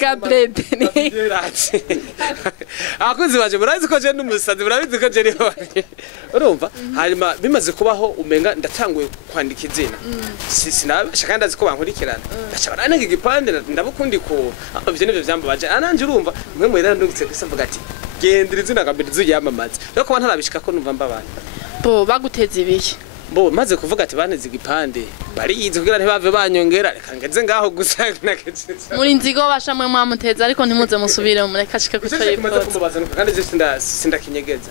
Gabeede abakunzi baje murabizi ko je n'umusazi murabizi ko je riho urumva hanyuma bimaze kubaho umenga ndatanguye kwandika izina sinabasha kandi azi ko bankurikirana ndaca baranega igipande ndabukundi ko ivyo nivyo vyambabaje ananje urumva mwe mwera ndungitse kwisavuga ati gendera izina Gabeede zuyamamaza rero ko ntarabishika ko numva mbabana bo baguteza ibiki bo maze kuvuga ati baneze igipande bariyize kugira ntibave banyongera reka ngeze ngaho gusa naketse muri nzigo bashamwe mwamuteza ariko ntimuze musubire mu reka shike kutoyipota kumubaza kandi je sindakinyegeza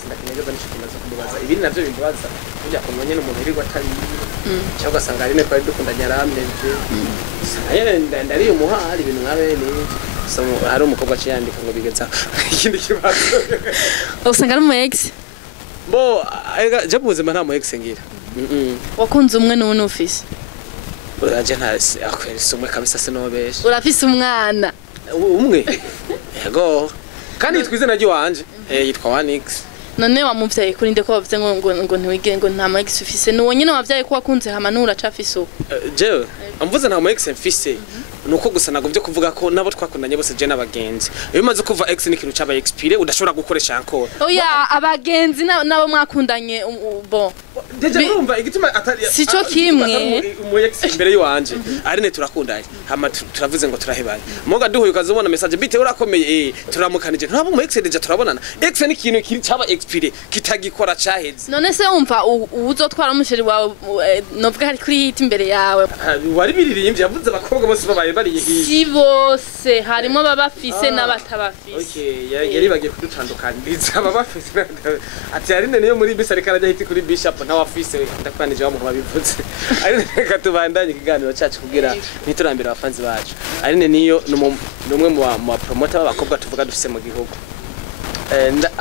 sindakinyegeza nico kimaze kumubaza ibindi navyo bimbaza kujya kumenye n'umuntu iri gwatari cyangwa sanga Aline kwari dukundanya arameze ndari umuhari ibintu nkabene so hari umukobwa cyandika ngo bigeza ikindi kibazo usanga ari mu ex bo je buzima nta mu ex ngira wakunze umwe n'uwo ufise uraje ntasi akwese umwe kabisa sinobesha urafise umwana umwe yego kandi yitwize nagiye wanje yitwa ONEX none wamuvyaye kuri nde ko bavuze ngo ntiwigire ngo nta mu ex ufise n'uwo nyine wavyaye ko wakunze hamanura cafise uko je amvuze nta mu ex mfise nuko gusa nagovye kuvuga ko nabo twakundanye bose je n'abagenzi iyo maze kuva ex ni kintu cyaba expire udashobora gukoresha encore oya abagenzi nabo mwakundanye bo deje urumva igituma atari sico kimwe mu ex imbere y'wanje Aline turakundanye hama turavuze ngo turahebanye muga duhuye ukazobona message bite urakomeye turamukanije ntabwo mu ex deje turabonana ex ni kintu kiri cyaba expire kitagikora caheze none se umva uzotwara umusheri wawe novuga hari kuri hit imbere yawe wari biririmbye yavuze abakobwa bose babaye bari si bose harimo babafise n'abatabafise okay yari bagiye kudutandukaniza ababafise ati Aline niyo muri bisi ariko arajya hiti kuri bishop nta wafise ndakwanije wa muntu babivuze Aline reka tubandanye ikiganiro cyacu kugira niturambira abafanzi bacu Aline niyo numwe mu promoter b'abakobwa tuvuga dufise mu gihugu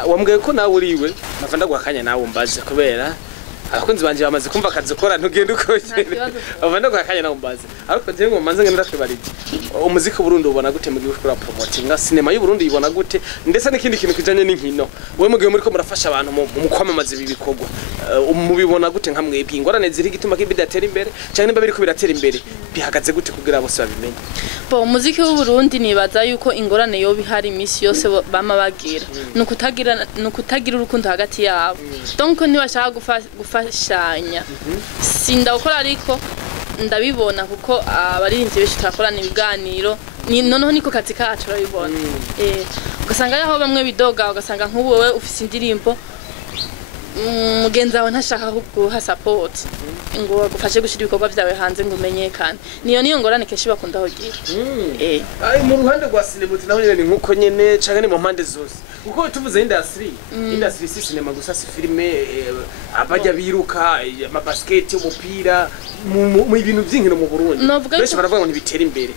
wambwiye ko nawe uriwe navanda gwakanya nawe umbaze kubera abakunzi banje bamaze kumva akazi kora ntugende uko bavanda gwakanya nawe umbaze ariko je ngo manze ngenda kwibarije umuziki Burundi ubona gute mu gihugu kora promoting cinema y'u Burundi ibona gute ndetse n'ikindi kintu kijanye n'inkino we mugiye muri ko murafasha abantu mu kwamamaza ibi bikorwa mubibona gute nka mwebwe ingorane ziri gituma kibidatera imbere cyane niba biriko biratera imbere bihagaze gute kugira bose babimenye bo umuziki w'u Burundi nibaza yuko ingorane yo bihari imisi yose bama bagira nukutagira urukundo hagati yabo donc ntibashaka gufashanya sindakora ariko ndabibona kuko abaririmbyi benshi turakorana ibiganiro noneho niko kazi kacu urabibona ugasanga yaho bamwe bidoga ugasanga nk'ubu wowe ufise indirimbo mugenzi wawe ntashaka kuguha support ngo agufashe gushira ibikorwa byawe hanze ngo umenyekane niyo ngorane kenshi bakunda hogira ai mu ruhande rwa cinema naho nyene nkuko nyene canke ni mu mpande zose kuko tuvuze industry si cinema gusa si filme abajya biruka ama basket umupira mu ibintu by'inkino mu Burundi benshi baravuga ngo ntibitera imbere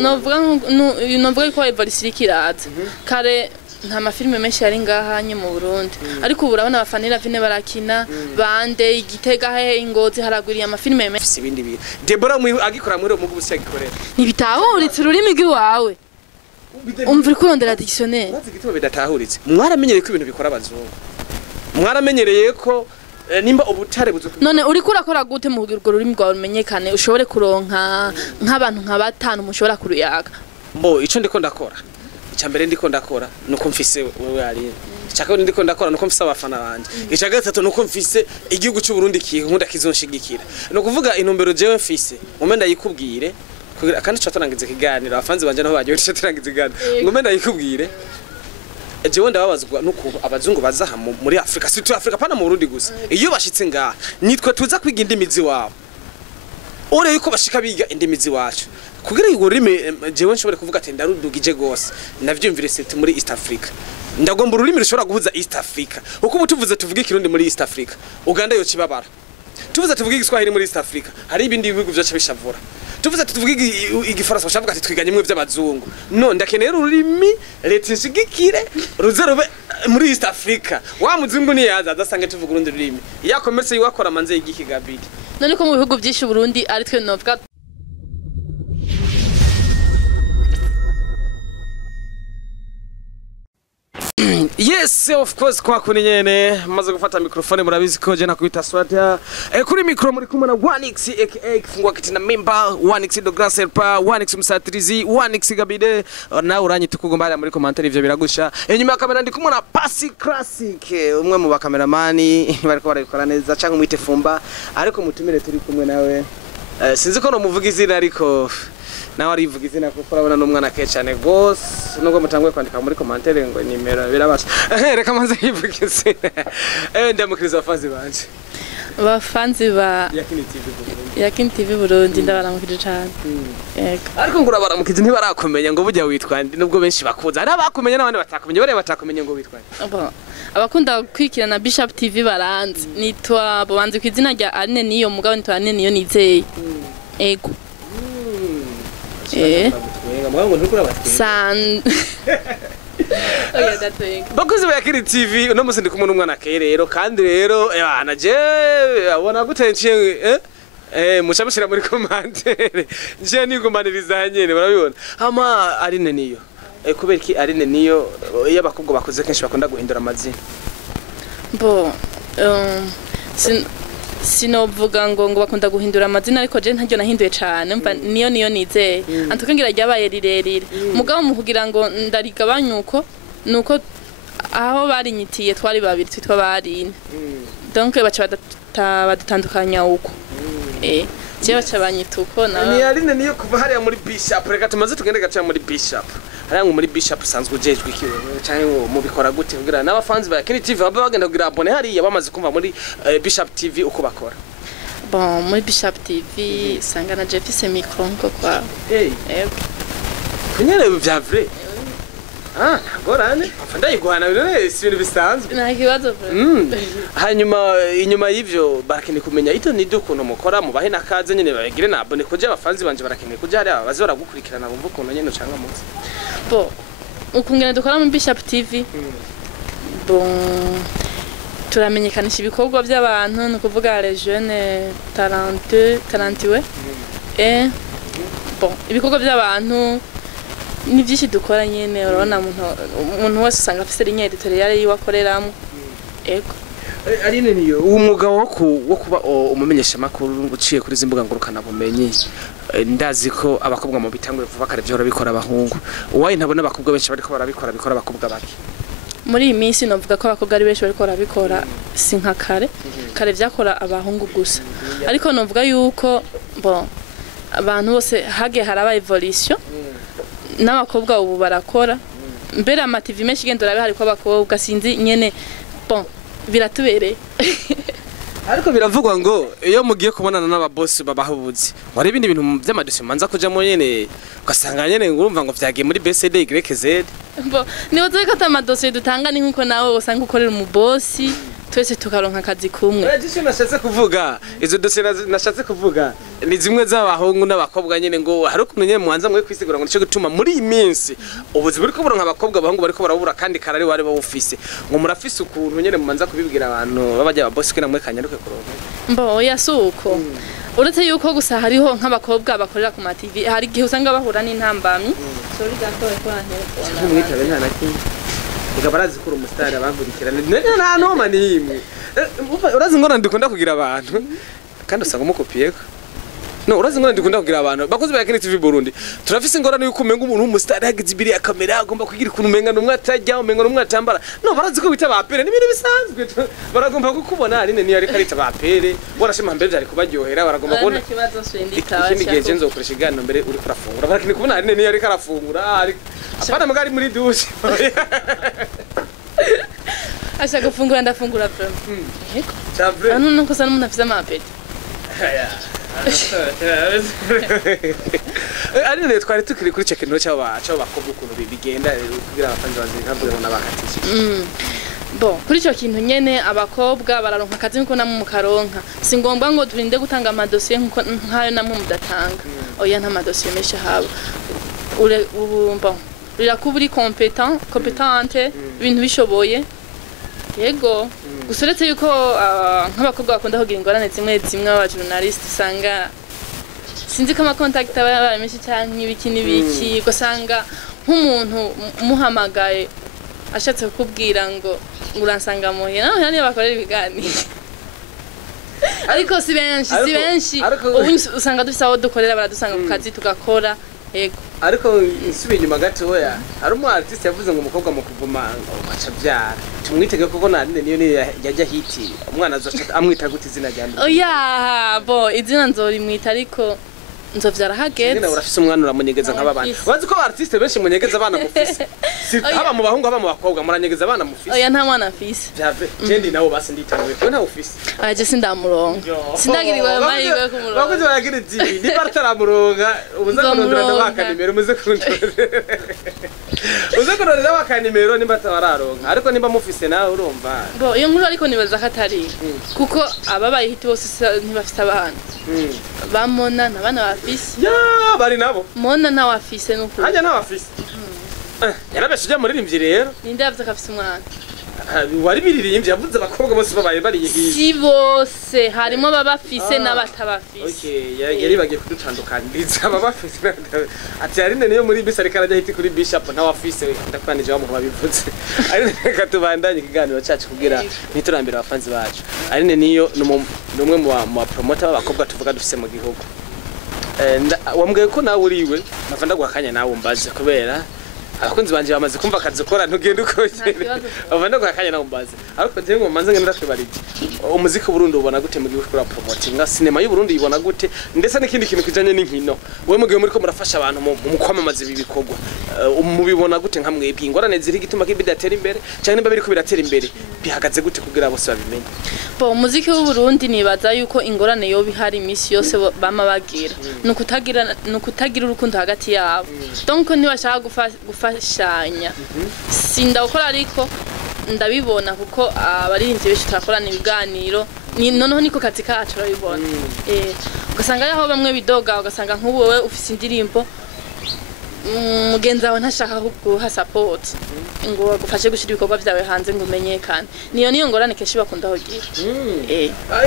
novuga ko evolution ikiraza kare nta mafilme menshi yari ngahanye mu Burundi ariko ubu urabona abafanira vine barakina bande igitega he ingozi haragwiriye amafilme menshi ibindi bintu Deborah agikora muri mu gubusi agikorera ntibitahuritse ururimi rwiwawe umva uri kurondera dictionnaire nazi gituma bidatahuritse mwaramenyereye ko ibintu bikora abazungu mwaramenyereye ko nimba ubutare buzo none uri kurakora gute mu rurimi rwawe rumenyekane ushobore kuronka nk'abantu nka batanu mushobora kuruyaga mbo ico ndiko ndakora icyambere ndiko ndakora nuko mfise wewe Aline icyakabiri ndiko ndakora nuko mfise abafana banje icyagatatu nuko mfise igihugu cy'u Burundi nkunda kizonshigikira no kuvuga intumbero jewe mfise umenda yikubwire kandi cyo turangize kiganiro abafanzi banje naho bagiye cyo turangize kiganiro ngomenda yikubwire jewe ndababazwa nuko abazungu bazaha muri Afrika si tu Afrika pana mu Burundi gusa iyo bashitse ngaha nitwe tuza kwiga indimizi wabo ore yuko bashika biga indimizi wacu kugira ngo ururimi jewe nshobore kuvuga ati ndarudugije gose navyumvire site muri East Africa ndagomba ururimi rushobora guhuza East Africa uko ubutuvuze tuvuga ikirundi muri East Africa Uganda yo kibabara tuvuze tuvuga igiswahili muri East Africa hari ibindi bihugu byaca bishavura tuvuze tuvuga igifaransa bashavuga ati twiganye mwe by'abazungu no ndakenera ururimi leta inshigikire ruzerube muri East Africa wa muzungu ni yaza adasanga tuvuga urundi rurimi yakometse yiwakora manze y'igiki Gabeede none ko mu bihugu byinshi Burundi ari twe novuga yes Yes, of course kwa kuni nyene maze gufata mikrofone murabizi ko je nakwita Swata kuri mikro muri kumwe na ONEX aka kifungwa kitina member ONEX do grand serpa ONEX musatirizi ONEX Gabeede na uranyi tukugomba muri commentaire ivyo biragusha inyuma ya kamera ndi kumwe na Pasi Classic umwe mu bakameramani bariko barabikora neza cyangwa mwite Fumba ariko mutumire turi kumwe nawe sinzi ko no muvuga izina ariko nawe arivuga izina kuko urabona n'umwana ke cyane gose nubwo mutanguye kwandika muri commentaire ngo nimero birabasha reka manze yivuga izina ndamukiriza abafanzi banje abafanzi ba Yakini TV Burundi ndabaramukije cyane yego ariko ngo urabaramukije ntibarakomenya ngo bujya witwa ndi nubwo benshi bakuza ari abakomenya n'abandi batakomenya bare batakomenya ngo witwa abakunda kwikirana Bishop TV baranze nitwa banze kwizina rya Aline niyo mugabo nitwa Aline niyo nizeye ego bakuzi ba Yakini TV uno musi ndi kumwe n'umwana ke rero kandi rero naje abona gutenciye mushamushira muri commentaire nje ningumaniriza nyene barabibona hama Aline niyo kubera ki Aline niyo y'abakobwa bakoze kenshi bakunda guhindura amazina sinovuga ngo bakunda guhindura amazina ariko je ntaryo nahinduye cyane mva niyo nizeye antuka ngira ryabaye rirerire mugabo mu kugira ngo ndarigabanyuko nuko aho barinyitiye twari babiri twitwa Aline donc bacha badutandukanya uko je bacha banyituko na ni Aline niyo kuva hariya muri Bishop reka tumaze tugende gacha muri Bishop hariya ngo muri Bishop sanzwe ujejwe ikiwe cyangwa mu bikora gute kugira n'abafanzi ba Yakini TV baba bagenda kugira abone hariya bamaze kumva muri Bishop TV uko bakora muri Bishop TV sangana je fise micro nko kwa kunyere bya vrai gorane ndayiguhana bire si ibintu bisanzwe nta kibazo hanyuma inyuma y'ivyo barakeneye kumenya ito ni dukuntu mukora mu bahe nakaze nyene bagire nabone ko je abafanzi banje barakeneye kuja ari abazi baragukurikirana bumva ukuntu nyene canga munsi ukungena dukora mu Bishop TV turamenyekanisha ibikorwa by'abantu no kuvuga les jeunes talentueux ibikorwa by'abantu ni byinshi dukora nyene urabona umuntu wese usanga afise ligne editoriale yiwe akoreramo ego Aline niyo umwuga wo kuba umumenyesha makuru uciye kuri zimbuga ngurukana bumenyi ndazi ko abakobwa mu bitangure vuba kare byo barabikora abahungu uwaye ntabona abakobwa benshi bariko barabikora abakobwa baki muri iyi minsi novuga ko abakobwa ari benshi bariko barabikora si nka kare byakora abahungu gusa ariko novuga yuko abantu bose hage haraba evolution n'abakobwa ubu barakora mbere ama TV menshi gendora bihari ko abakobwa sinzi nyene biratubereye ariko biravugwa ngo iyo mugiye kubonana n'ababoss babahubuzi wari ibindi bintu by'amadosiye manza kujamo nyene ugasanga nyene ngurumva ngo vyagiye muri BCD YZ niba tuzi ko atamadosiye dutanga ni nkuko nawe usanga ukorera umubosi twese tukaronka akazi kumwe gisho nashatse kuvuga izo dosiye nashatse kuvuga ni zimwe z'abahungu n'abakobwa nyene ngo hari ukuntu nyene mwanza mwe kwisigura ngo nico gituma muri iyi minsi ubuzi buriko buronka abakobwa abahungu bariko barabura kandi karari wari bawufise ngo murafise ukuntu nyene mumanza kubibwira abantu babajya ababosi kina mwe kanyaruke kuronka oya suko uretse yuko gusa hariho nk'abakobwa bakorera ku ma TV hari gihe usanga bahura n'intambamyi sorry gato ko nantera mwitabe nta naki barazi ko umustar abagurikirana nta noma nimwe urazi ngona ndikunda kugira abantu kandi usanga umukopiyeko urazi ngona ndikunda kugira abantu bakoze ba Yakini TV Burundi turafise ingorane yuko umenga umuntu w'umustar yagize ibiri ya kamera agomba kugira ukuntu umenga numwe atajya umenga numwe atambara barazi ko bita bapere ni ibintu bisanzwe baragomba kukubona Aline niyo ari karita bapere warashima mbere byari kubaryohera baragomba kubona ikindi gihe cenzo ukoresha igano mbere uri kurafungura barakeneye kubona Aline niyo ari karafungura apana mugari muri douche Asha gufungura ndafungura bro yego chavre nuko sana umuntu afite amapeti Aline twari tukiri kuri check-in cy'abakobwa ukuntu bigenda kugira abafanzi bazinkavuye ngo nabakatije kuri cyo kintu nyene abakobwa bararonka akazi nkuko namwe mukaronka si ngombwa ngo turinde gutanga amadosiye nkuko nkayo namwe mudatanga oya nta madosiye menshi haba uri competente ibintu bishoboye yego gusuretse yuko nk'abakobwa bakunda kugira ingorane zimwe aba journaliste usanga sinzi ko amakontakiti aba menshi cyane ibiki n'ibiki ugasanga nk'umuntu muhamagaye ashatse kukubwira ngo uransanga muhira naho niyo bakorera ibiganiro ariko si benshi ubu usanga dufise aho dukorera baradusanga ku kazi tugakora yego ariko isubiye inyuma gatoya hari umu artiste yavuze ngo umukobwa mu kuvuma maca byara tumwitege kuko nande niyo yajya hiti umwana azoca amwita gute izina rya mbere oya bo izina nzorimwita ariko nzovyara hageze nyine urafise umwana uramunyegeza nk'ababana bazi ko artiste benshi munyegeza abana mufise haba mu bahungu haba mu bakobwa muranyegeza abana mufise oya nta mwana afise byave jendi nawo basi nditanguye ko nta ufise aje sindamuronga sindagirirwa amahirwe kumuronga bakoze baragira iti ni partaramuronga ubuza kurondera baka nimero muze kurondera baka nimero nimba atararonka ariko nimba mufise nawe urumva bo iyo nkuru ariko nibaza ko atari kuko ababaye hiti bose ntibafise abana bamona nabana bafise ya bari nabo mona nta wafise nuko hajya nta wafise yarabeshije umuririmbyi rero ninde yavuze ko afise umwana wari biririmbye yavuze abakobwa bose babaye bari yihiye si bose harimo babafise n'abatabafise okay yari bagiye kudutandukaniriza ababafise ati Aline niyo muri bisi ariko arajya hiti kuri bishop nta wafise ndakwanije bamuha babivuze Aline reka tubandanye ikiganiro cyacu kugira niturambira abafanzi bacu Aline niyo numwe mu promoter b'abakobwa tuvuga dufise mu gihugu wambwiye ko nawe uriwe navanda guhakanya nawe umbaze kubera abakunzi banje bamaze kumva akazi ukora ntugende uko nyene bavanda guhakanya nawe umbaze ariko je ngo manze ngenda twibarije umuziki w'Uburundi ubona gute mu gihugu kuri promoting cinema y'Uburundi ibona gute ndetse n'ikindi kintu kijanye n'inkino wewe mugiye muri ko murafasha abantu mu kwamamaza ibi bikorwa mubibona gute nka mwebwe ingorane ziri gituma kibidatera imbere cyangwa nimba biriko biratera imbere bihagaze gute kugira bose babimenye bo umuziki w'Uburundi nibaza yuko ingorane yo bihari imisi yose bama bagira nukutagira urukundo hagati yabo donc ntibashaka gufashanya sinda gukora ariko ndabibona kuko abaririmbyi benshi turakorana ibiganiro noneho niko kazi kacu urabibona ugasanga yaho bamwe bidoga ugasanga nk'ubu wewe ufise indirimbo mugenzi wawe ntashaka kuguha support ngo agufashe gushira ibikorwa byawe hanze ngo umenyekane niyo ngorane kenshi bakunda hogira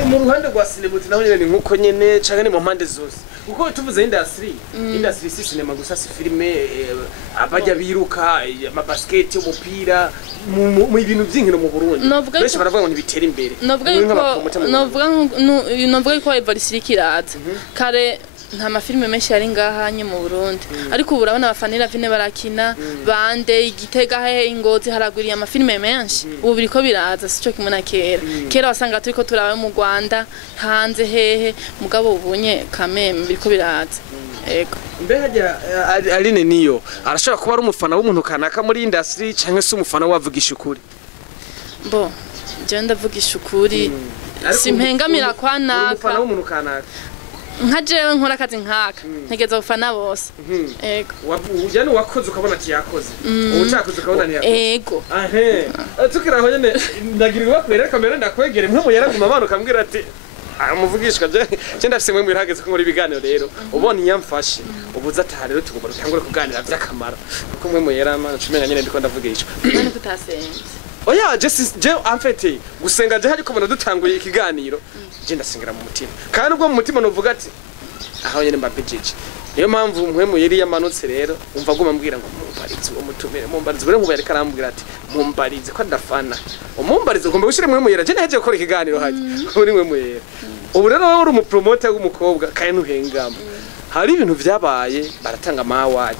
mu ruhande rwa cinema naho nyene nkuko nyene canke ni mu mpande zose kuko tuvuze industry si cinema gusa si filme abajya biruka ama basket umupira mu ibintu by'inkino mu Burundi benshi baravuga ngo ntibitera imbere novuga ko evolution ikiraza kare nta mafilme menshi yari ngahanye mu Burundi ariko ubu urabona abafanira vine barakina bande igitega he ingozi haragwiriye amafilme menshi ubu biriko biraza sico kimwe na kera wasanga turiko turabe mu Rwanda hanze hehe mugabo ubunye kameme biriko biraza ego mbega Aline niyo arashobora kuba ari umufana w'umuntu kanaka muri industry cyangwa se umufana wavugisha ukuri bo je ndavugisha ukuri simpengamira kwa naka umufana w'umuntu kanaka nka jewe nkora akazi nkaka ntegeza gufana bose ego ujyane wakoze ukabona ati yakoze ucakoze ukabona ni yakoze ego tukiraho nyene ndagirirwa kwera kamera ndakwegere mwe mu yaraguma abantu kambwira ati amuvugishwa je ndafise mwe mwirageze ko nkora ibiganiro rero ubona inyamfashe ubuza ata rero tugomba gutangura kuganira by'akamaro kuko mwe mu yarama cumenya nyene ndiko ndavugishwa none kutasenze oya je amfete gusenga je hari ko bana dutanguye ikiganiro je ndasengera mu mutima kandi ubwo mu mutima novuga ati aho nyene mbapejije niyo mpamvu mwe mu yeri yamanutse rero umva guma mbwira ngo mumbarize umutumire mumbarize bure nkubere karambwira ati mumbarize ko ndafana umumbarize ugomba gushira mwe mu yera je naheje gukora ikiganiro haje uri mwe mu yera ubu rero wowe uri umupromoter w'umukobwa kandi ntuhengama hari ibintu vyabaye baratanga ama award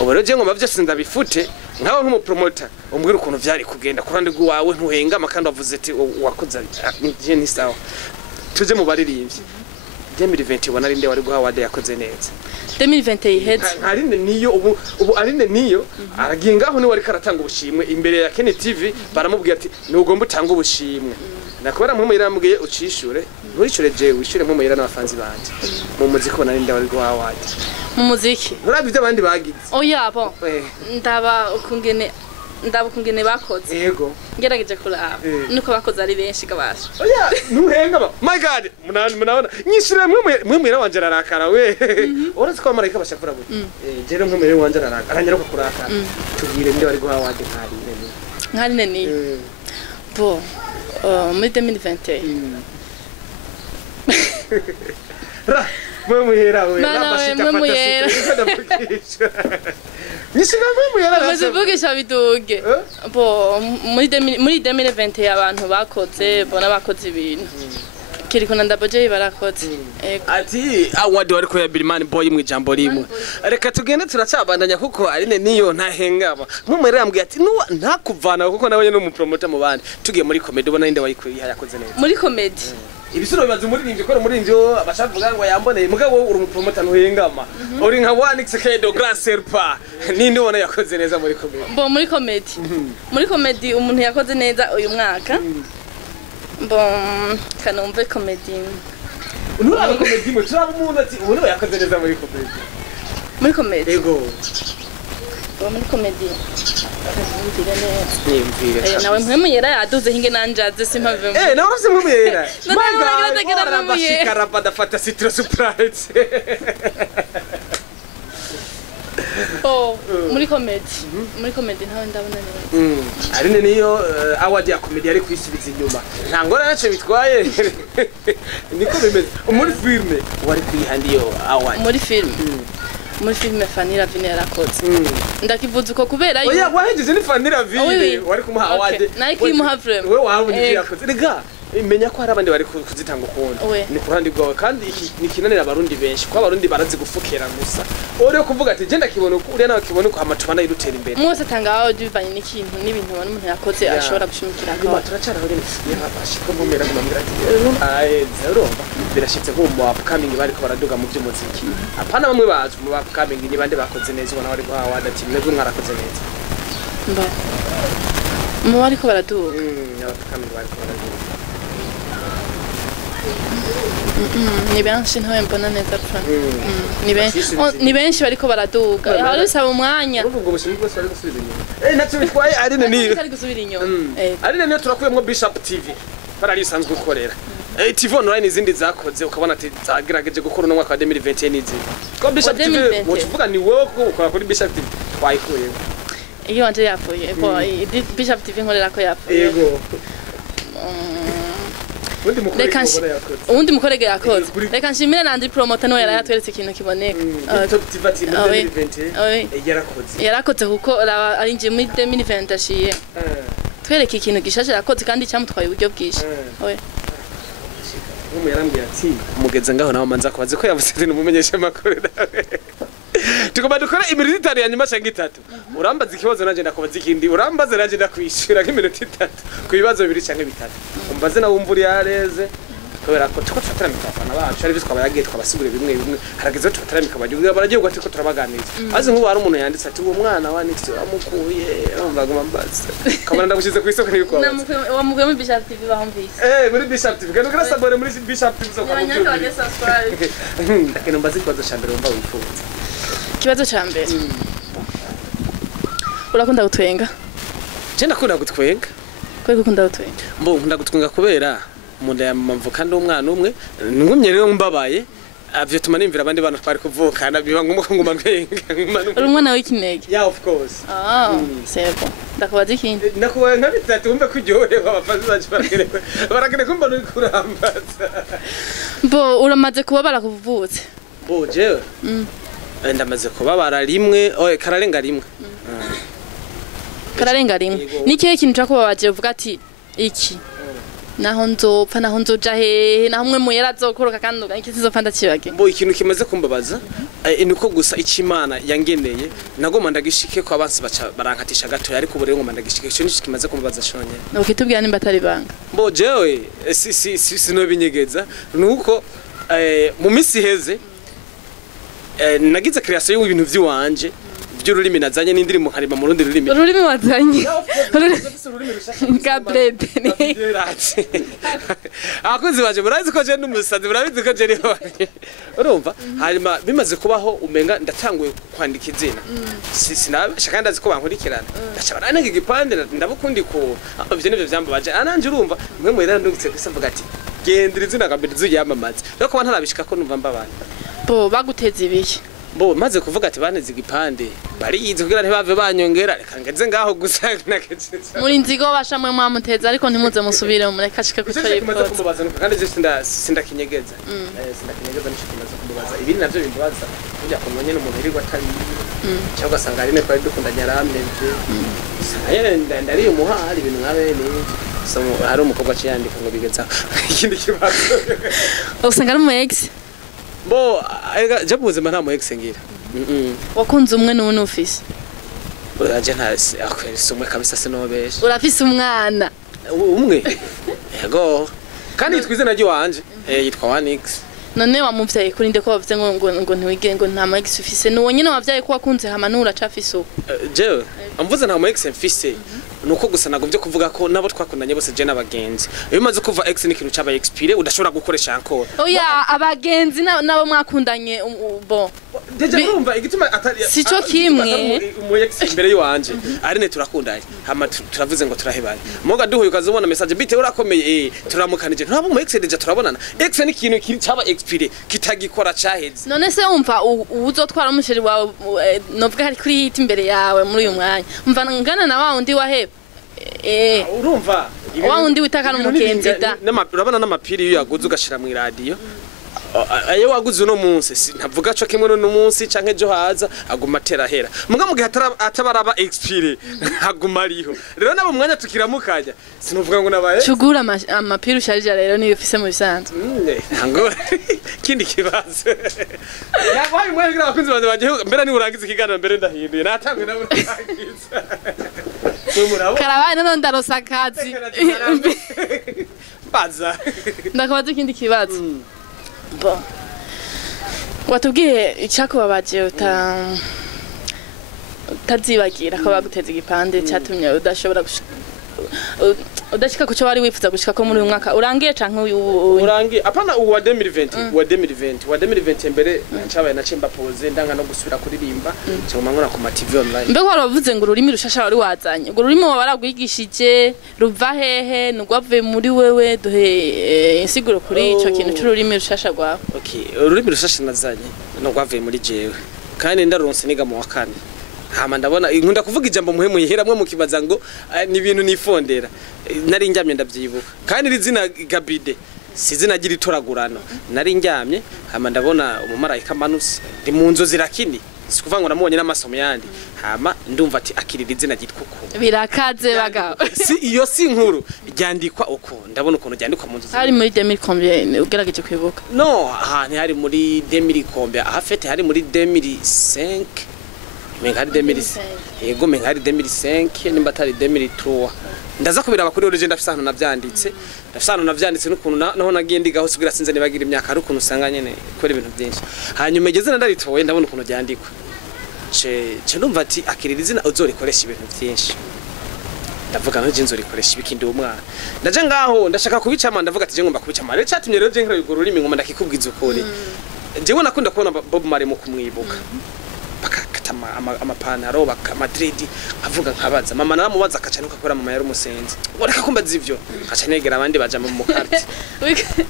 ubu rero je ngomba byose ndabifute nkawe nk'umupromoter umbwira ukuntu vyari kugenda kurande gwawe ntuhengama kandi wavuze ati wakoze je ni sawa tuje mu baririmbyi 2021 narinde wari guha award yakoze neza 2020 iheze Aline niyo ubu Aline niyo aragiye ngaho ni wari karatanga ubushimwe imbere ya Kene TV baramubwiye ati nugomba utanga ubushimwe nakubera mwe yiramubwiye ucishure nturicure je wishure mwe yira n'abafanzi banje mu muziki ko narinde wari guha award mu muziki nurabi by'abandi bagize oya bo ndaba ukungene bakoze yego ngerageje kuraba nuko bakoze ari benshi gabasha oya ntuhenga ba my god munabona nyishire mwe mwira wanje rarakara we uretse ko marayika bashakura buri jero mwe mwira wanje rarakara aranyaruka kurakara tubwire nde bari guha award nkari ni bo muri 2020 ra mwe muhera we mwe muhera Nishika mpemu yararashe. bazivugisha biduge bo muri 2020 abantu bakoze bona bakoze ibintu kiriko na ndaboje barakoze ati award wari ko ya Birimani boy mu ijambo rimwe reka tugende turacabandanya kuko Aline niyo ntahengaba mumwe yambwiye ati nuwa ntakuvana kuko nawe no mu promoter mu bandi tugiye muri comedy ubona inde wayikuri yakoze neza muri comedy ibisuro bibaza umuririmbyi ko umuririmbyi abashavuga ngo yamboneye mugabo uri mu promoter ntuhengama uri nka ONEX do grand serpa ninde ubona yakoze neza muri comedy bo muri comedy umuntu yakoze neza uyu mwaka bon kanumve comedy unura comedy mu turaba umuntu ati umuntu yakoze neza muri comedy yego muri comedy nawe mpemu yera yaduze hinge nanjaze simpave nawe ufite mpemu yera maga bashikara badafata citrus surprise muri comedy ntawe ndabona neza Aline niyo award ya comedy ari kwisubiza inyuma nta ngora naco bitwaye niko bimeze muri filme wari kwihandiyo award muri filme Fanira Vine yarakoze ndakivuze uko kubera oya wahejeje ni Fanira Vine wari kumuha award nayi kwimuha vraiment wewe wabunye yakoze rega imenya ko hari abandi bari kuzitanga ukundi ni kurandi bwawe kandi ni kinanira abarundi benshi ko abarundi barazi gufukera gusa ore kuvuga ati je ndakibona uri nawe kibona ko amatubana yirutera imbere mwose tanga aho duvanye n'ikintu n'ibintu abantu umuntu yakoze ashobora gushimikira ko turacara aho rero yabashika mu mera kumambira ati urumva birashitse ko mu upcoming bari ko baraduga mu by'umuziki apana bamwe baje mu upcoming ni bande bakoze neza ubona bari guhawa ati mwebwe mwarakoze neza mba mu bari ko baraduga upcoming bari ko baraduga ni benshi ntawe mbona neza pa ni benshi bariko baraduga hari usaba umwanya uvuga ubushimu bwose bari gusubira inyuma naco bitwaye Aline niyo ari gusubira inyuma Aline niyo turakuyemo Bishop TV barari isanzwe gukorera TV online izindi zakoze ukabona ati zagerageje gukora no mwaka wa 2021 n'izi ko Bishop TV wotuvuga ni wowe ko ukora kuri Bishop TV twayikuyeho iyo wanje yapfuye Bishop TV nkorera ko yapfuye yego undi mukorege yakoze reka nshimire nandi promoter no yarayatweretse ikintu kiboneka Top TV ati 2020 yarakoze kuko ari nje muri 2020 ashiye twereke ikintu gishashe yakoze kandi cyamutwaye uburyo bwinshi yarambwiye ati umugeze ngaho nawe manza kubaze ko yavuze ati numumenyeshe makuru tugomba dukora iminota itanu ya nyuma cyangwa itatu urambaza ikibazo nanje ndakubaza ikindi urambaza nanje ndakwishura nk'iminota itatu ku bibazo bibiri cyangwa bitatu umbaze nawe umva uri yareze kubera ko tuko tutaramika abana bacu ari bitwa bayagiye twabasigure bimwe harageze tutaramika bagiye baragiye ngo atiko turabaganiriza azi nk'ubu hari umuntu yanditse ati uwo mwana wa Nix amukuye urumvaga mambaza kabana ndagushize ku isoko n'ibiko wamuguye muri Bishop TV bahumvise muri Bishop TV kandi ukora sabone muri Bishop TV zo kwa subscribe lakini mbazi kwazo shambere umba wifuza kibazo cha mbere urakunda gutwenga je ndakunda gutwenga ko ukunda gutwenga mbo nkunda gutwenga kubera munda ya mamavuka ndo umwana umwe ngumye rero mbabaye avyo tuma nimvira abandi bana twari kuvukana biba ngombwa ko nguma ntwenga umwana w'ikinege yeah of course sebo ndakubaza ikindi nakubaye nka bitatu umbe kujyohe abafazi bacu barakene kumba no kurambaza mbo uramaze kuba barakuvutse mbo jewe ndamaze kubabara rimwe kararenga rimwe nikihe kintu cyakubabaje uvuga ati iki naho nzopfa naho nzoja he naho umwe mu yarazokoroka kandi iki sizopfa ndakibage mbo ikintu kimaze kumbabaza nuko gusa ikimana yangeneye nagoma ndagishike ko abansi barankatisha gato ariko bure ngo ndagishike cyo nico kimaze kumbabaza shonye ukitubwira nimba atari banga mbo jewe sino binyegeza nuko mu misi heze nagize creation y'ibintu vy'iwanje by'ururimi nazanye n'indirimo harima mu rundi rurimi wazanye Gabeede akoze baje murazi ko je n'umusazi murabizi ko je riho urumva harima bimaze kubaho umenga ndatanguye kwandika izina sinabashaka ndazi ko bankurikirana ndaca baranenge igipande ndabukundi ko ivyo nivyo vyambabaje ananje urumva mwe mwera ndungitse kwisavuga ati gendera izina Gabeede zuyamamaze rero ko ntarabishika ko numva mbabaye bo baguteza ibihe bo maze kuvuga ati baneze igipande bariyize kugira ntibave banyongera reka ngeze ngaho gusa naketse muri nzigo bashamwe mwamuteza ariko ntimuze musubire mu reka shika kutoyifuza kumbabaza kandi je sindakinyegeza sindakinyegeza nico kimaze kumbabaza ibindi navyo bimbabaza kujya kumenya n'umuntu iri atari cyangwa gasanga Aline twari dukundanye aramevye ndari umuhari ibintu nk'abene hari umukobwa cyandika ngo bigeza ikindi kibazo usanga ari mu ex bo je buzima nta mu ex ngira wakunze umwe n'ubu n'ufise uraje ntasi akwese umwe kabisa sinobesha urafise umwana umwe yego kandi yitwa izina ry'iwanje yitwa ONEX none wamuvyaye kuri nde ko bavuze ngo ntiwigire ngo nta mu ex ufise n'uwo nyine wavyaye ko wakunze hamanura cafise uko jewe amvuze nta mu ex mfise nuko gusa nagovye kuvuga ko nabo twakundanye bose je n'abagenzi iyo umaze kuva ex ni kintu cyaba expire udashobora gukoresha encore oya abagenzi nabo mwakundanye bo deje numva igituma atari sico kimwe mu ex imbere yiwanje Aline turakundanye hama turavuze ngo turahebanye muga duhuye ukazubona message bite urakomeye turamukanije ntabwo mu ex deje turabonana ex ni kintu kiri cyaba expire kitagikora caheze none se umva uzotwara umusheri wawe novuga hari kuri hit imbere yawe muri uyu mwanya umva ngana na wa undi waheba urumva wa undi witakana umukenzi da urabona n'amapiri iyo yaguze ugashira mu radio ayo waguze uno munsi ntavuga cyo kimwe no munsi canke jo haza aguma terahera muga mugihe atabaraba expire aguma ariho rero nabo mwanya tukiramukanya sinuvuga ngo nabaye cugura amapiri usharije rero niyo ufise mu bisanzwe ngora kindi kibazo yabaye mwe ngira abakunzi banje baje mbere ni urangiza ikiganiro mbere ndahinduye natangwe nabo urangiza karabaye none ndarosa akazi baza ndakabaza ikindi kibazo bo watubwiye icyakubabaje utazibagira ko baguteza igipande cyatumye udashobora udashika kuco wari wifuza gushika ko muri uyu mwaka urangiye canke urangiye apana uwa 2020 mbere cyabaye na chemba pose ndanga no gusubira kuririmba cyangwa nkora ku ma TV online mbe ko bavuze ngo ururimi rushasha wari wazanye ngo ururimi waragwigishije ruva hehe nugwavuye muri wewe duhe insiguro kuri ico kintu cy'ururimi rushasha rwawe okay ururimi rushasha nazanye nugwavuye muri jewe kandi ndaronse niga mu wa kane hama ndabona nkunda kuvuga ijambo muhemu yiheramwe mukibaza ngo ni ibintu nifondera nari njyamye ndavyibuka kandi rizina Gabeede sizina gira itoragurano nari njyamye hama ndabona umumarayika manuse ndi mu nzo zirakini sikuvuga ngo namubonye n'amasomo yandi hama ndumva ati akirira izina ryitwa uko birakaze bagabo si iyo si inkuru ryandikwa uko ndabona ukuntu ryandikwa mu nzo hari muri 2000 ugerageje kwibuka no hari muri 2000 ahafete hari muri 2005 Mengari 2005 yego mengari 2005 nimba atari 2003 ndaza kubira abakuri origin ndafise hano navyanditse n'ukuntu naho nagiye ndigaho sugira sinze nibagira imyaka ari ukuntu usanga nyene kora ibintu byinshi hanyuma igeze ndaritoye ndabona ukuntu ryandikwa ce ndumva ati akirira izina uzorikoresha ibintu byinshi ndavuga no jinzo rikoresha ibikindi umwana ndaje ngaho ndashaka kubicama ndavuga ati je ngomba kubicama rero cyatumye rero je nkira ururimi ngomba ndakikubwiza ukuri jewe nakunda kubona Bob Marley mu kumwibuka bakakata amapantaro bakamadredi avuga nkabaza mama naramubaza akacanuka kora mama yari umusenzi ureka kumbaza ivyo akacanegera abandi baja mu mukarte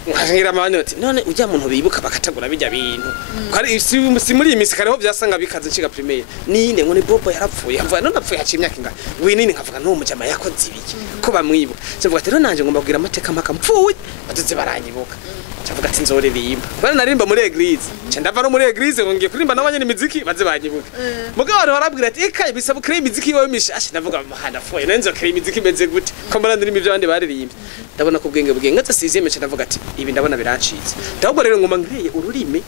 nkagira amabane ati none ujya muntu bibuka bakatagura bijya bintu kwari si muri iyi misi kareho byasanga bikaze nshiga primaire ninde ngo ni Bobo yarapfuye avuga none apfuye haciye imyaka inga winini nkavuga no mujama yakoze ibiki ko bamwibuka cyavuga ati none nanje ngomba kugira amateka mpaka mpfuye batuze baranyibuka cyavuga ati nzoririmba bana narimba muri eglise ndava no muri eglise ngiye kurimba nabanye n'imiziki baze banyibuka mugabo wari warabwira ati ekaye bisaba kure imiziki yowe mishashi ndavuga mahanda foye nenzo kure imiziki meze gute ko marandi n'imivyo abandi baririmbye ndabona ko bwenge ngaze sizeme ndavuga ati ibi ndabona birancitse ndabwo rero ngoma ngiye ururimi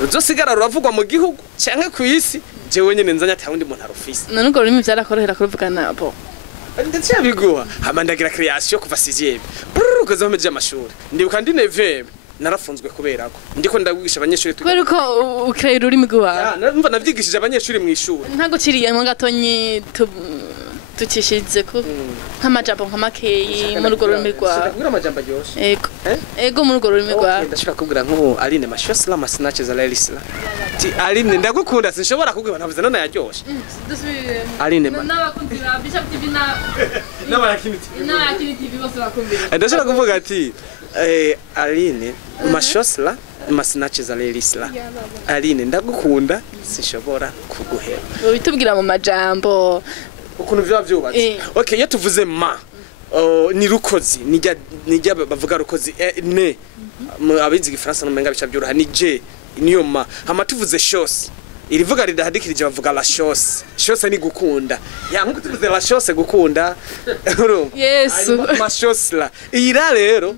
ruzosigara ruravugwa mu gihugu canke kwisi jewe nyene nzanya ati wundi muntu arufise none ubwo rurimi byarakorohera kuruvugana bo ndetse yabiguha hama ndagira création kuva 6e ukaza mu amashuri ndibuka ndi 9e narafunzwe kubera ko ndiko ndabwigisha abanyeshuri kubera ko ukire ururimi rwawe numva navyigishije abanyeshuri mu ishuri ntago ciriye mu gatonyi tukishize ko nk'amajambo nk'amakeyi mu rugo rurimi rwawe ndakubwira amajambo aryoshe ego mu rugo rurimi rwawe ndashaka kubwira nko Aline mashosla masinache za lelisla ti Aline ndagukunda sinshobora kubwira navuze none yaryoshe Aline n'abakunzi ba Bishop TV n'abakiniti TV bose bakumbira ndashaka kuvuga ati Aline mashosla masinache za lelisla Aline ndagukunda sinshobora kuguhera bitubwira mu majambo ukuntu vyo vyubatse okay iyo tuvuze ma ni rukozi nijya bavuga rukozi ne abizi igifaransa no menga bica byuruha ni je niyo ma hama tuvuze chose irivuga ridahadikirije bavuga la chose chose ni gukunda ya nkuko tuvuze la chose gukunda Yesu ma chose la ira rero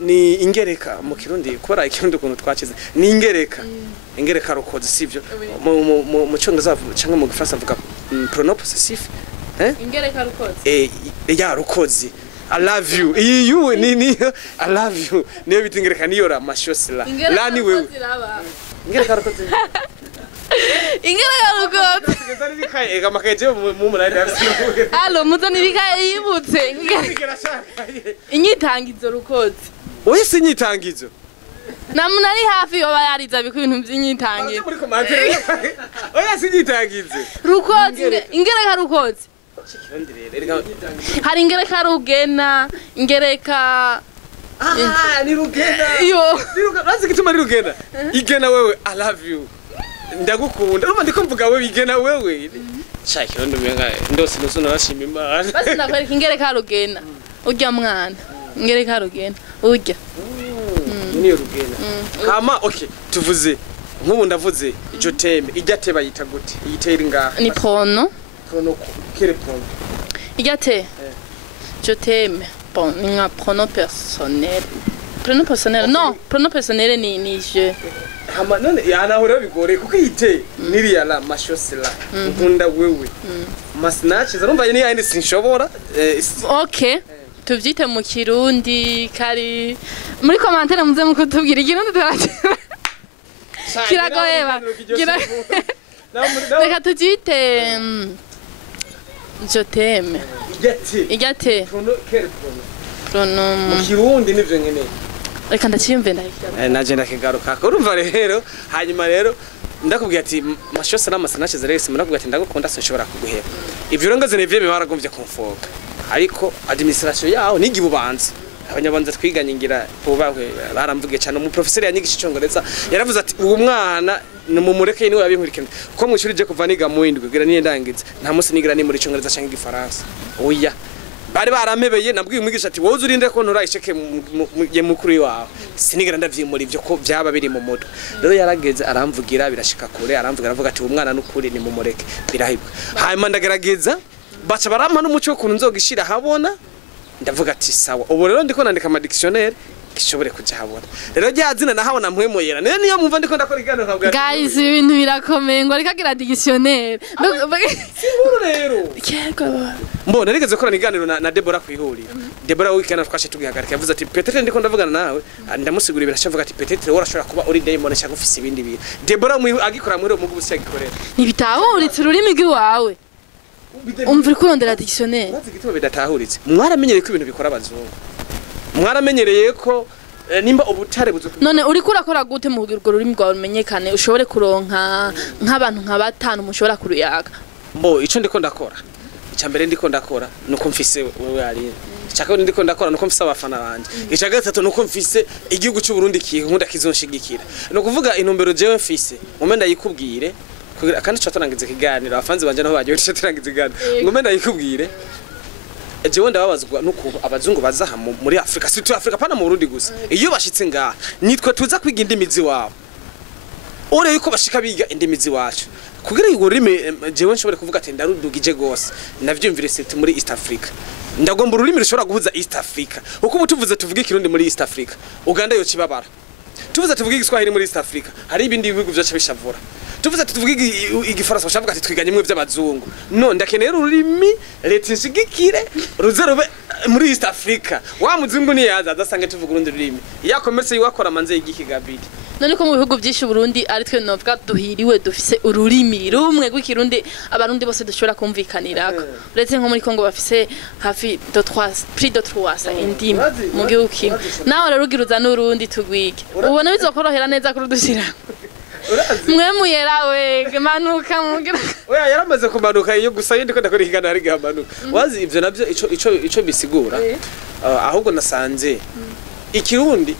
ni ingereka mu kirundi kubara ikirundi ukuntu twakize ni ingereka rukoze sivyo mu cyongereza cyangwa mu gifaransa bavuga pronom possessif ingereka rukoze ya rukoze I love you. You ni I love you. Niyo bitingereka niyo ra mashosla. La ni wewe. Ingereka rukoze. Ingereka rukoze. Ngezani bikaye ega makaje mu munani afise. Allo muzani bikaye yibutse. Inyitangizo rukoze. Oye sinyitangizo. Namunari hafi yoba yariza biku ibintu by'inyitangizo. Muri komantere. Oye sinyitangizo. Rukoze ingereka rukoze. Hari ingereka rugena ingereka ni rugena yo razi gituma ni rugena igena wewe I love you ndagukunda urumva ndiko mvuga wewe igena wewe shaki ndo menga ndose nusuna bashima imana basi nakwereka ingereka rugena urya mwana ingereka rugena urya ni rugena kama okay tuvuze nkubu ndavuze ijo teme ijya teba yita gute yitera ngaha ni prono quel pronom igate je t'aime bon ni un pronom personnel non pronom personnel ni je hama none yana hore bigore kuko yite niriya la mashosela nkunda wewe masnachi zarumva ni yandi sinshobora okay tuvyite mu kirundi kari muri commentaire muze mukutubwira ikirundi turakira kiragoyeba reka tuvyite je t'aime. Igate. Pronom. Mu kirundi nivyo ngene. Reka ndakiyumve ndahikira. Naje ndakigaruka. Urumva rero hanyuma rero ndakubwiye ati mashose n'amasanache zerese ndakubwiye ati ndagukunda sinshobora kuguhera. Ivyo rongoze nevye baragombye kumfoka. Ariko administration yaho nigi bubanza. Abanyabanza twiganye ngira bubahwe baramvuge cyane mu professeur yanyigisha icongereza yaravuze ati uwo mwana numumureke ni wabinkurikira ko mwishuri je kuva niga mu windwi kugira niye ndangiza nta munsi nigira ni muri icongereza cyangwa igifaransa oya bari baramebeye nabwiye umwigisha ati wowe urinde ko nturayisheke ye mukuru wawe sinigira ndavyimura ivyo ko byaba biri mu mutwe rero yarageze aramvugira birashika kure aramvugira avuga ati uwo mwana n'ukuri ni mumureke birahibwa hanyuma ndagerageza baca barampa n'umuco wo kuntu nzogishira habona ndavuga ati sawa ubu rero ndiko nandika ama dictionnaire gishobore kuja habona rero ryazina nahabona mpwemoyera niyo mumva ndiko ndakora igano nkabwa guys ibintu birakomeye ngo arikagira dictionnaire siburu rero yego mbona rigeze gukora iganiro na Deborah kwihurira Deborah weekend twashe tugihagarika yavuze ati Petetre ndiko ndavugana nawe ndamusigura birashavuga ati Petetre worashobora kuba uri diamond cyangwa ufise ibindi bintu Deborah agikora muri mu gubusi yagikorera nibitahuritse ururimi rwiwawe umva kurondera dictionnaire nazi gituma bidatahuritse mwaramenyereye ko ibintu bikora abazungu mwaramenyereye ko nimba ubutare buzo none uri kurakora gute mu rwo rurimi rwawe rumenyekane ushobore kuronka nk'abantu nka batanu mushobora kuruyaga mbo ico ndiko ndakora icyambere ndiko ndakora nuko mfise wewe Aline cyako ndiko ndakora nuko mfise abafana banje icya gatatu nuko mfise igihugu cy'u Burundi nkunda kizonshigikira no kuvuga intumbero jewe mfise mumenda yikubwire kandi cyo turangize kiganiro afanze banje naho bagiye cyo turangize kiganiro ngomenda yikubwire jewe ndababazwa nuko abazungu bazaha muri Afrika si tu Afrika pana mu Burundi gusa iyo bashitse ngaha nitwe tuza kwiga indimizi wabo ore yuko bashika biga indimizi wacu kugira ngo rime jewe nshobore kuvuga ati ndarudugije gose navyumvire site muri East Africa ndagomba ururimi rushobora guhuza East Africa uko butuvuze tuvuge ikirundi muri East Africa Uganda yo kibabara tuvuze tuvuge igiswahili muri East Africa hari ibindi bihugu byacha bishavura tuvuze tuvuge igifaransa bashavuga ati twiganye mwe by'abazungu no ndakenera ururimi leta inshigikire ruzerube muri East Africa wa muzungu ni yaza adasanga tuvuga urundi rurimi yakometse yiwakora manze y'igiki Gabeede none ko mu bihugu byinshi Burundi ari twe novuga duhiriwe dufise ururimi rumwe rw'ikirundi abarundi bose dushobora kumvikanirako uretse nko muri Kongo bafise hafi de 3 plus de 3 indimi mu gihugu kimwe nawe rero ugiruza n'urundi tugwike ubona bizokorohera neza kurudushira mwe muyerawe manuka mugira oya yaramaze kumanuka iyo gusa yindi ko ndakora ikigana hari gamanuka wazi ivyo navyo ico bisigura ahubwo nasanze ikirundi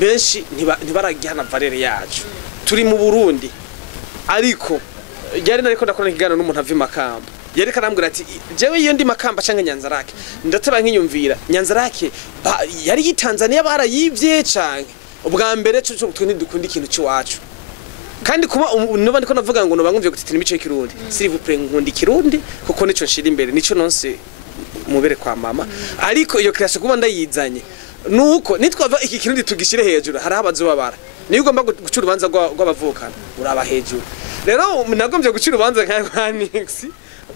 benshi ntibaragihana valere yacu turi mu Burundi ariko yari nariko ndakora ikigana n'umuntu avi Makamba yari karambwira ati jewe iyo ndi Makamba canke Nyanzarake ndateba nk'inyumvira Nyanzarake yari yitanzania barayivye canke ubwa mbere cyo twe ntidukunda ikintu cy'iwacu kandi kuba nuba ndiko navuga ngo nobangumvye gutitira imico y'ikirundi s'il vous plaît nkunda ikirundi kuko nico nshira imbere nico nonse mubere kwa mama ariko iyo classe kuba ndayizanye nuko nitwava iki kirundi tugishire hejuru hari abazobabara niyo ugomba gucura ubanza rw'abavukana uraba hejuru rero nagombye gucura ubanza nka ONEX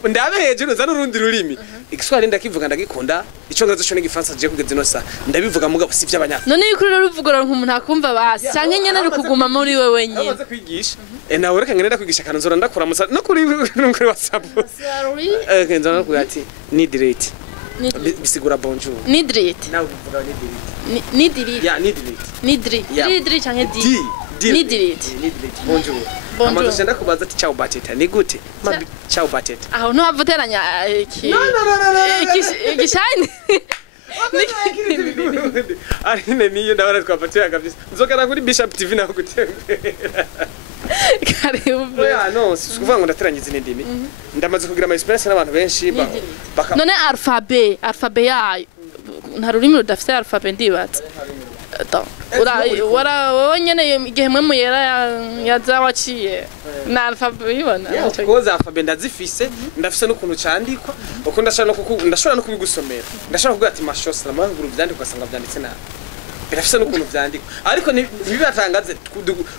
ndabe hejuru zana urundi rurimi igiswahili ndakivuga ndagikunda icongezo cyo n'igifaransa je kugeza no sa ndabivuga mugabo si by'abanya none yuko rero ruvugora nk'umuntu akumva basi canke nyene ari kuguma muri wewe nyine amaze kwigisha nawe reka ngenda kwigisha kana nzora ndakora musa no kuri WhatsApp ngenza no kugati need rate bisigura bonjour need rate nawe uvuga need rate need rate ya need rate need rate canke need rate bonjour amaze senda kubaza ati ciao bateta ni gute mabi ciao bateta aho no havuteranya iki no igishine Aline niyo ndabara twapatiye kabisa nzokana kuri Bishop TV naho gutembera karibu ya no sikuvuga ngo ndateranyiza n'indimi ndamaze kugira ama experience n'abantu benshi none alphabet yayo nta rurimi rudafite alphabet ndibatse ura nyene igihe mwe muyera yaza waciye na alphabet bibona koza alphabet ndazifise ndafise n'ukuntu candikwa uko ndashobora no kubigusomera ndashobora kuvuga ati mashos na manguru byandikwa sanga byanditse nabi birafise n'ukuntu byandikwa ariko ntibibatangaze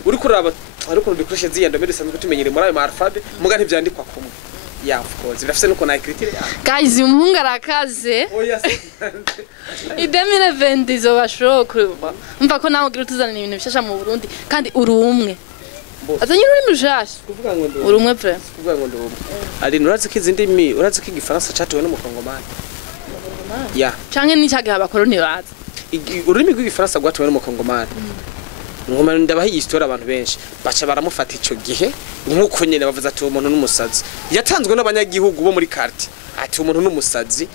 uri kuraba ariko dukoresha ziyando mbere sanzwe tumenyere muri ayo alphabet muga ntibyandikwa kumwe yeah of course birafise nuko na criteria guys umuhungu arakaze idemire vendi zo bashokruba umva ko nawe ugira tuzana ibintu bishasha mu Burundi kandi uri umwe azanye ururimi rushasha kuvuga ngo uri umwe pre kuvuga ngo ndumwe ari nurazi ko izindimi urazi ko igifaransa cyatewe n'umukongomani ya canke ni cyagaha abakoroni baza ururimi rw'igifaransa rwatewe n'umukongomani ngoma ndabaha histoire abantu benshi baca baramufata ico gihe nkuko nyene bavuze ati umuntu n'umusazi yatanzwe n'abanyagihugu bo muri carte ati umuntu n'umusazi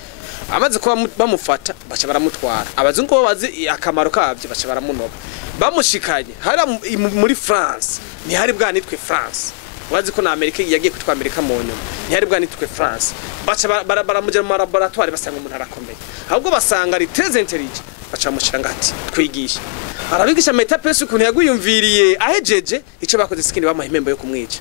amaze kuba bamufata baca baramutwara abazungu bo bazi akamaro kavyo baca baramunoba bamushikanye hari muri France ni hari bwanitwe France wazi ko na Amerika yagiye kwitwa Amerika mu nyuma ni hari bwanitwe France baca baramujya mu laboratoire basanga umuntu arakomeye ahubwo basanga ari très intelligent baca mushanga ati twigisha arabigisha meta pesi ukuntu yaguyumviriye ahejeje ico bakoze sikindi bamahimembo yo kumwica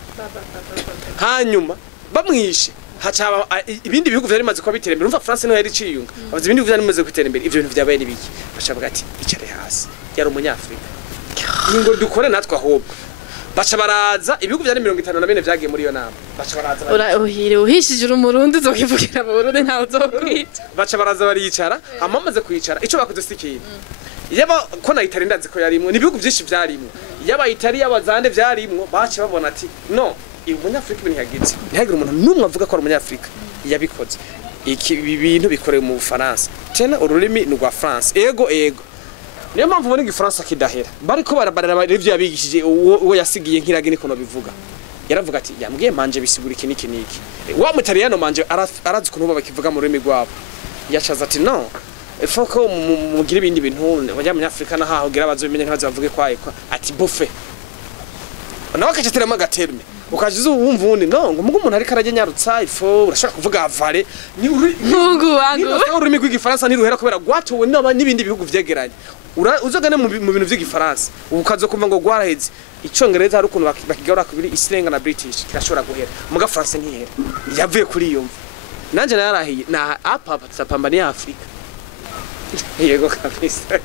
hanyuma bamwishe hacaba ibindi bihugu vyari maze kwa biterembere umva France no yari ciyunga abazi ibindi bihugu vyari maze kwiterembere ivyo bintu vyabaye nibiki bacavuga ati icare hasi yari umunyafrika ingo dukore natwe ahubwo baca baraza ibihugu vyari 54 vyagiye muri iyo nama baca baraza uhishije umurundi zokivugira mu Burundi ntawe uzokwita baca baraza baricara amamaze kwicara ico bakoze sikindi yaba ko na Italy ndazi ko yarimwe ni bihugu byinshi byarimwe yaba Italy y'abazande byarimwe bace babona ati no umunyafrika ibintu yagize ntihagira umuntu numwe avuga ko ari umunyafrika yabikoze iki bintu bikorewe mu Bufaransa tena ururimi ni rwa France ego niyo mpamvu ubona igifaransa kidahera bariko barabarira ivyo yabigishije uwo yasigiye nkiragi niko no bivuga yaravuga ati yambwiye manje bisigura iki niki wa mutariyano manje arazi ukuntu bakivuga mu rurimi rwabo yacaza ati no foko mugira ibindi bintu bajya mu Afrika na haho gira bazomenya nkazo bavuge kwaye ati buffet nawe akacateramo agaterme ukajiza wumva undi no ngo mugo umuntu ari karajya nyarutsa ifo urashaka kuvuga avare ni mungu wangu ururimi rw'igifaransa ni ruhera kubera gwatowe n'ibindi bihugu vyegeranye uzogane mu bintu vy'igifaransa ukazo kumva ngo gwaraheze icongereza hari ukuntu bakigabura kubiri Islenga na British kirashobora guhera muga France ntihera yavuye kuri iyo mva nanje narahiye na apa tsapambani ya Afrika yego kabisa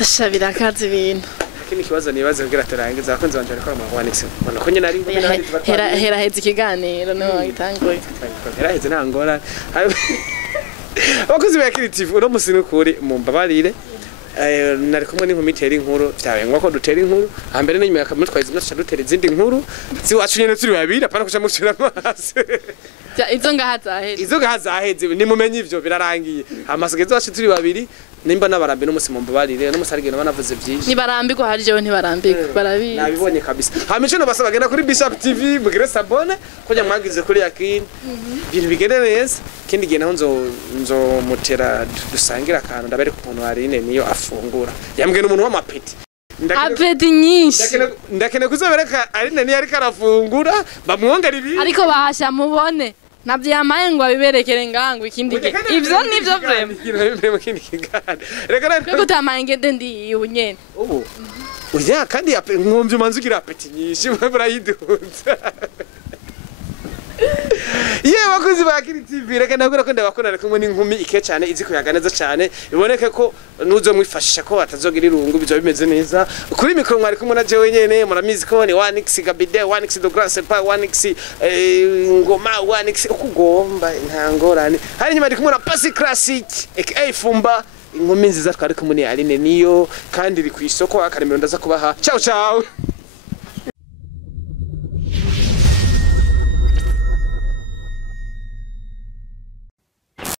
ashabira kazi ibintu kini kibazo nibaze kugira turangiza abakunzi banje bariko mu ONEX mbona ko nyene ari hera heze ikiganiro no gitangoye hera heze ntangora abakozi ba creative uno musino kuri mu mbabarire nari kumwe n'inkumi tera inkuru byawe ngo ko dutera inkuru ambere n'inyuma yakamutwaza imwe dutera izindi nkuru ziwacu nyene turi babiri apana kuca mucira amaso izo ngahazaheze ni mumenye ivyo birarangiye amasigezo wacu turi babiri nimba nabarambi no musi mu mbabarire no musarigeno banavuze byinshi nibarambiko hari jewe ntibarambiko barabizi nabibonye kabisa hamico no basaba genda kuri Bishop TV mugire sabone kujya mwagize kuri Yakini ibintu bigende neza kindi gihe naho nzo mutera dusangira akantu ndabere ku muntu Aline niyo afungura yambwe n'umuntu w'amapeti apeti nyinshi ndakene kuzobereka Aline niyo ari karafungura bamwongera ibi ariko bahasha mubone navyo yamaye ngo abiberekere ngango ikindi ivyo nivyo vraiment reka gutamaye ngende ndi unyene ubu urya kandi nkumvye umanze ugira apeti nyinshi burayidunza yewe bakuzi ba Kiri TV reka ndabwira ko ndabakunda kumwe n'inkumi ike cyane izi kuyaga neza cyane biboneke ko nuzo mwifashisha ko batazogira irungu bizo bimeze neza kuri mikro mwari kumwe na jewe nyene muramizi ko ni ONEX Gabeede ONEX do Grand Sepa ONEX ngoma ONEX ukugomba ntangorane hari nyuma ndi kumwe na Pasi Classic aka Fumba inkumi nziza twari kumwe ni Aline niyo kandi iri ku isoko akaremero ndaza kubaha ciao ciao